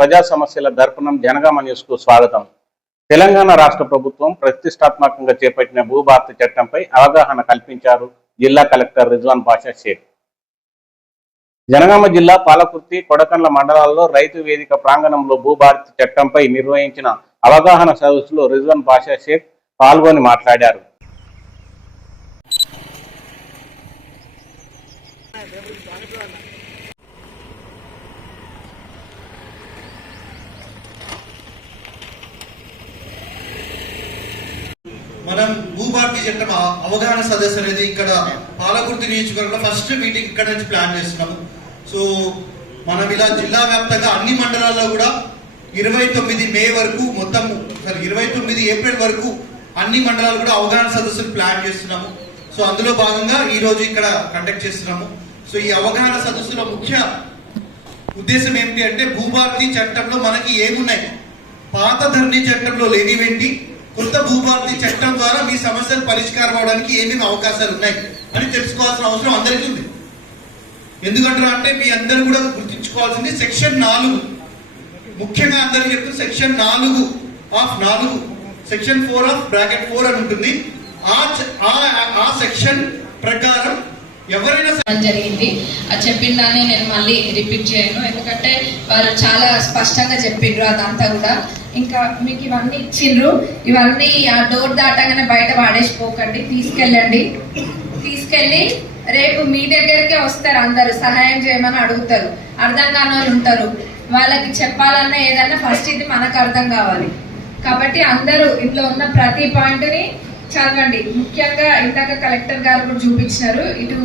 ప్రజా సమస్యల దర్పణం జనగామ న్యూస్కు స్వాగతం. తెలంగాణ రాష్ట్ర ప్రభుత్వం ప్రతిష్టాత్మకంగా చేపట్టిన భూభారతి చట్టంపై అవగాహన కల్పించారు జిల్లా కలెక్టర్ రిజ్వాన్ బాషా షేక్. జనగామ జిల్లా పాలకుర్తి కొడకండ్ల మండలాల్లో రైతు వేదిక ప్రాంగణంలో భూభారతి చట్టంపై నిర్వహించిన అవగాహన సదస్సులో రిజ్వాన్ బాషా షేక్ పాల్గొని మాట్లాడారు. మనం భూభారతి చట్టం అవగాహన సదస్సు అనేది ఇక్కడ పాలకుర్తి నియోజకవర్గంలో ఫస్ట్ మీటింగ్ ఇక్కడ నుంచి ప్లాన్ చేస్తున్నాము. సో మనం ఇలా జిల్లా వ్యాప్తంగా అన్ని మండలాల్లో కూడా ఇరవై తొమ్మిది మే వరకు మొత్తం సారీ ఇరవై తొమ్మిది ఏప్రిల్ వరకు అన్ని మండలాలు కూడా అవగాహన సదస్సులు ప్లాన్ చేస్తున్నాము. సో అందులో భాగంగా ఈ రోజు ఇక్కడ కండక్ట్ చేస్తున్నాము. సో ఈ అవగాహన సదస్సులో ముఖ్య ఉద్దేశం ఏమిటి అంటే భూభారతి చట్టంలో మనకి ఏమున్నాయి? పాత ధరణి చట్టంలో లేనివేంటి? కొత్త భూభారతి చట్టం ద్వారా మీ సమస్యలు పరిష్కారం అవడానికి ఏమేమి అవకాశాలు ఉన్నాయి అని తెలుసుకోవాల్సిన అవసరం అందరికీ ఉంది. ఎందుకంటారా అంటే మీ అందరూ కూడా గుర్తుంచుకోవాల్సింది సెక్షన్ నాలుగు. ముఖ్యంగా అందరికి చెప్తూ సెక్షన్ నాలుగు ఆఫ్ నాలుగు. Section four of bracket four అని ఉంటుంది. ఆ ఆ- సెక్షన్ ప్రకారం ఎవరైనా జరిగింది. అది చెప్పిన దాన్ని నేను మళ్ళీ రిపీట్ చేయను. ఎందుకంటే వారు చాలా స్పష్టంగా చెప్పిండ్రు అదంతా కూడా. ఇంకా మీకు ఇవన్నీ ఇచ్చిండ్రు. ఇవన్నీ ఆ డోర్ దాటగానే బయట వాడేసిపోకండి తీసుకెళ్ళండి. తీసుకెళ్ళి రేపు మీ దగ్గరికే వస్తారు అందరు సహాయం చేయమని అడుగుతారు. అర్థం కాని వాళ్ళు ఉంటారు. వాళ్ళకి చెప్పాలన్నా ఏదన్నా ఫస్ట్ ఇది మనకు అర్థం కావాలి. కాబట్టి అందరూ ఇంట్లో ఉన్న ప్రతి పాయింట్ని చదవండి. ముఖ్యంగా ఇందాక కలెక్టర్ గారు కూడా చూపించినారు ఇటు